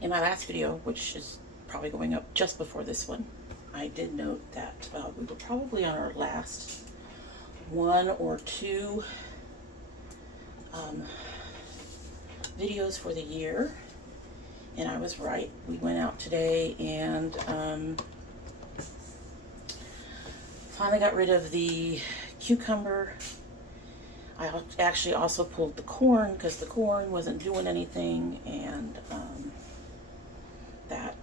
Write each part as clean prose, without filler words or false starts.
In my last video, which is probably going up just before this one, I did note that we were probably on our last one or two videos for the year, and I was right. We went out today and finally got rid of the cucumber. I actually also pulled the corn because the corn wasn't doing anything, and that.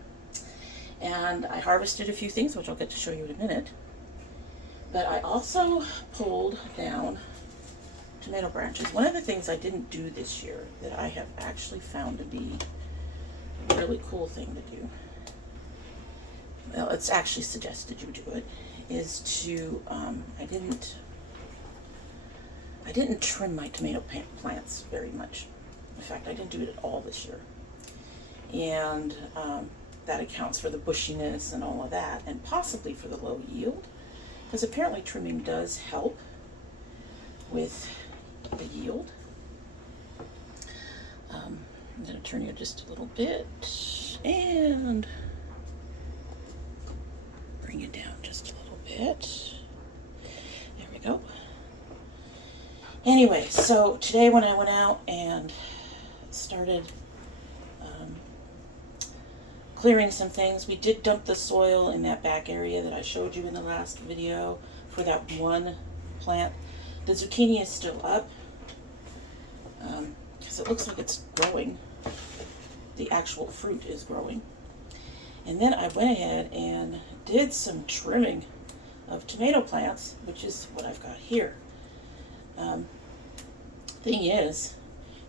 And I harvested a few things, which I'll get to show you in a minute. But I also pulled down tomato branches. One of the things I didn't do this year that I have actually found to be a really cool thing to do, well, it's actually suggested you do it, is to, I didn't trim my tomato plants very much. In fact, I didn't do it at all this year. And that accounts for the bushiness and all of that, and possibly for the low yield, because apparently trimming does help with the yield. I'm going to turn you just a little bit and bring it down just a little bit. There we go. Anyway, so today when I went out and started clearing some things, we did dump the soil in that back area that I showed you in the last video for that one plant. The zucchini is still up because it looks like it's growing. The actual fruit is growing. And then I went ahead and did some trimming of tomato plants, which is what I've got here. Thing is,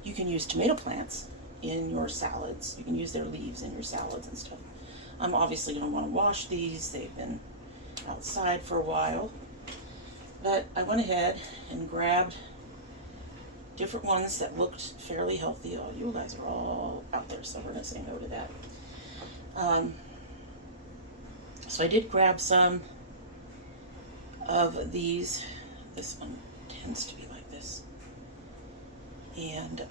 you can use tomato plants in your salads. You can use their leaves in your salads and stuff. I'm obviously going to want to wash these. They've been outside for a while. But I went ahead and grabbed different ones that looked fairly healthy. Oh, you guys are all out there, so we're going to say no to that. So I did grab some of these. This one tends to be like this. And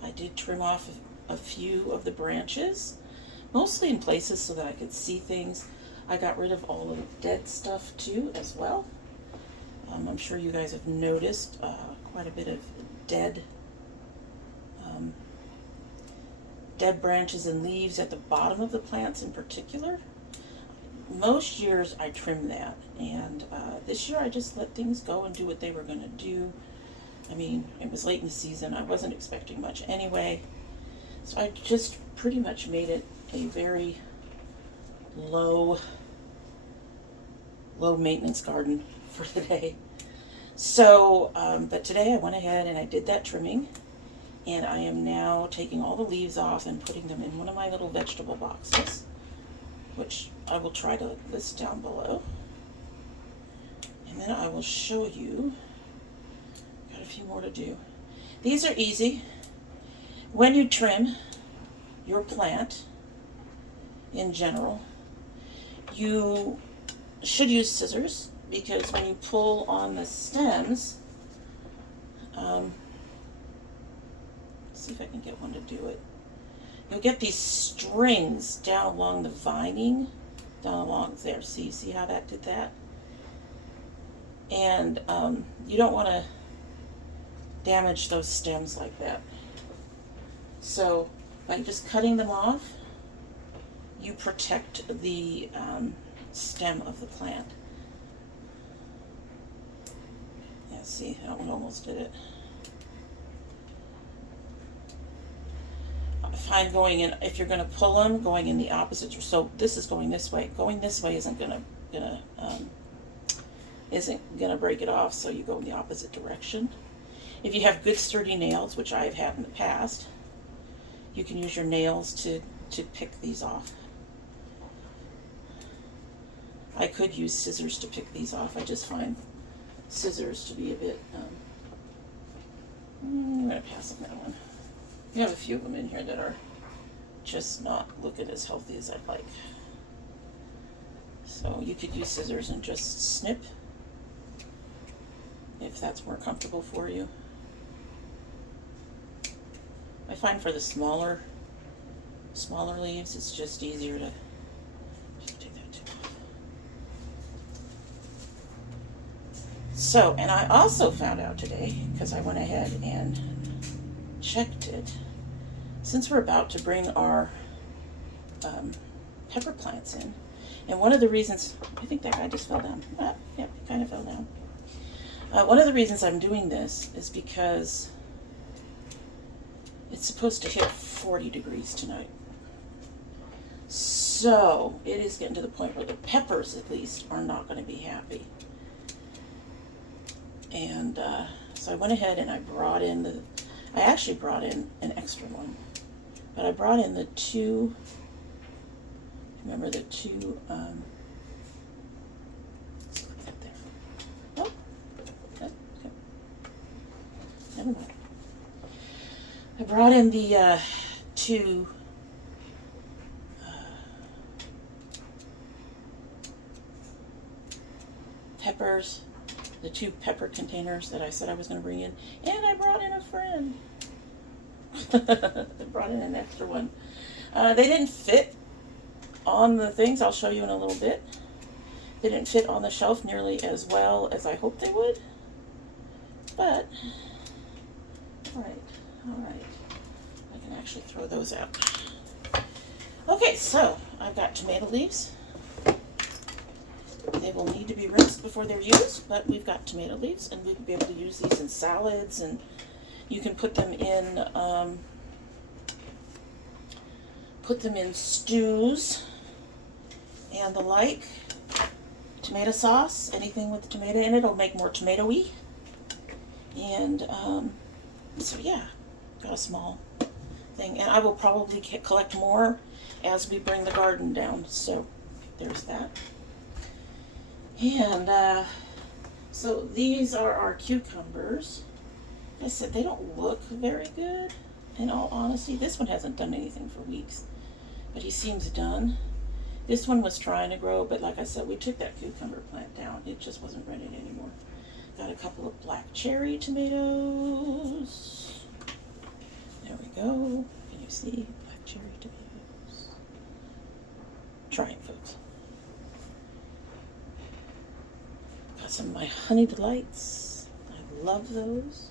I did trim off a few of the branches, mostly in places so that I could see things. I got rid of all of the dead stuff too as well. I'm sure you guys have noticed quite a bit of dead branches and leaves at the bottom of the plants in particular. Most years I trim that, and this year I just let things go and do what they were going to do. I mean, it was late in the season. I wasn't expecting much anyway. So I just pretty much made it a very low maintenance garden for the day. So, but today I went ahead and I did that trimming, and I am now taking all the leaves off and putting them in one of my little vegetable boxes, which I will try to list down below. And then I will show you. Got a few more to do. These are easy. When you trim your plant, in general, you should use scissors, because when you pull on the stems, let's see if I can get one to do it. You'll get these strings down along the vining, down along there. See how that did that? And you don't want to damage those stems like that. So by just cutting them off, you protect the stem of the plant. Yeah, see, that one almost did it. I find going in, if you're going to pull them, going in the opposite. So this is going this way. Going this way isn't gonna break it off. So you go in the opposite direction. If you have good sturdy nails, which I've had in the past, you can use your nails to pick these off. I could use scissors to pick these off. I just find scissors to be a bit, I'm going to pass on that one. We have a few of them in here that are just not looking as healthy as I'd like. So you could use scissors and just snip if that's more comfortable for you. I find for the smaller smaller leaves, it's just easier to take that too. So, and I also found out today, because I went ahead and checked it, since we're about to bring our pepper plants in, and one of the reasons, I think that guy just fell down. Yep, he kind of fell down. One of the reasons I'm doing this is because it's supposed to hit 40 degrees tonight. So it is getting to the point where the peppers, at least, are not going to be happy. And so I went ahead and I brought in I actually brought in an extra one. But I brought in the two, remember the two, let's put that there. Oh, okay. Never mind. I brought in the two peppers, the two pepper containers that I said I was going to bring in, and I brought in a friend. I brought in an extra one. They didn't fit on the things, I'll show you in a little bit. They didn't fit on the shelf nearly as well as I hoped they would, but alright, I can actually throw those out. Okay, so I've got tomato leaves. They will need to be rinsed before they're used, but we've got tomato leaves, and we'll be able to use these in salads, and you can put them in stews and the like. Tomato sauce, anything with tomato in it will make more tomatoey. And so yeah, got a small thing, and I will probably collect more as we bring the garden down. So there's that. And so these are our cucumbers. Like I said, they don't look very good, in all honesty. This one hasn't done anything for weeks, but he seems done. This one was trying to grow, but like I said, we took that cucumber plant down. It just wasn't ready anymore. Got a couple of black cherry tomatoes. There we go. Can you see black cherry tomatoes? Try it, folks. Got some of my honey delights. I love those.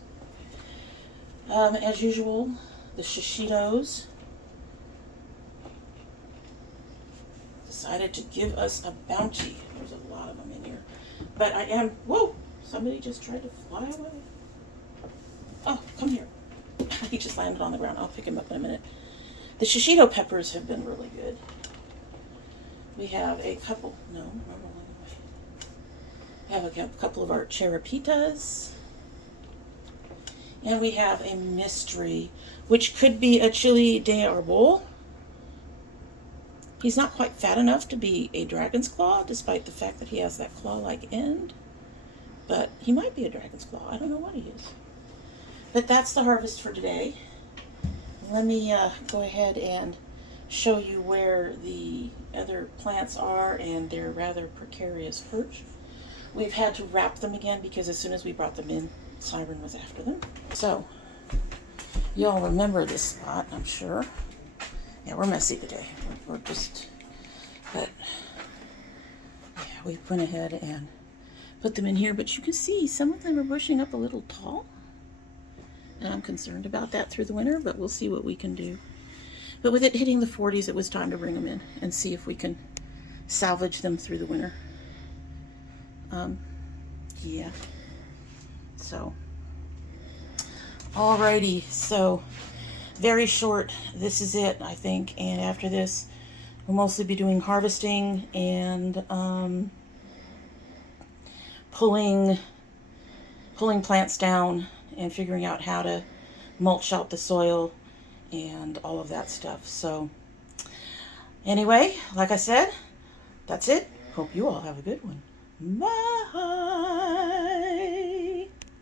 As usual, the shishitos decided to give us a bounty. There's a lot of them in here. But I am, whoa, somebody just tried to fly away. Oh, come here. He just landed on the ground. I'll pick him up in a minute. The shishito peppers have been really good. We have a couple, we have a couple of our charapitas. And we have a mystery, which could be a chili de arbol. He's not quite fat enough to be a dragon's claw, despite the fact that he has that claw-like end. But he might be a dragon's claw. I don't know what he is. But that's the harvest for today. Let me go ahead and show you where the other plants are and their rather precarious perch. We've had to wrap them again because as soon as we brought them in, Siren was after them. So, y'all remember this spot, I'm sure. Yeah, we're messy today. We're just, but yeah, we went ahead and put them in here. But you can see some of them are bushing up a little tall. And I'm concerned about that through the winter, but we'll see what we can do. But with it hitting the 40s, it was time to bring them in and see if we can salvage them through the winter. Yeah. So, alrighty, so very short, this is it, I think, and after this, we'll mostly be doing harvesting and pulling plants down and figuring out how to mulch out the soil and all of that stuff. So, anyway, like I said, that's it. Hope you all have a good one. Bye!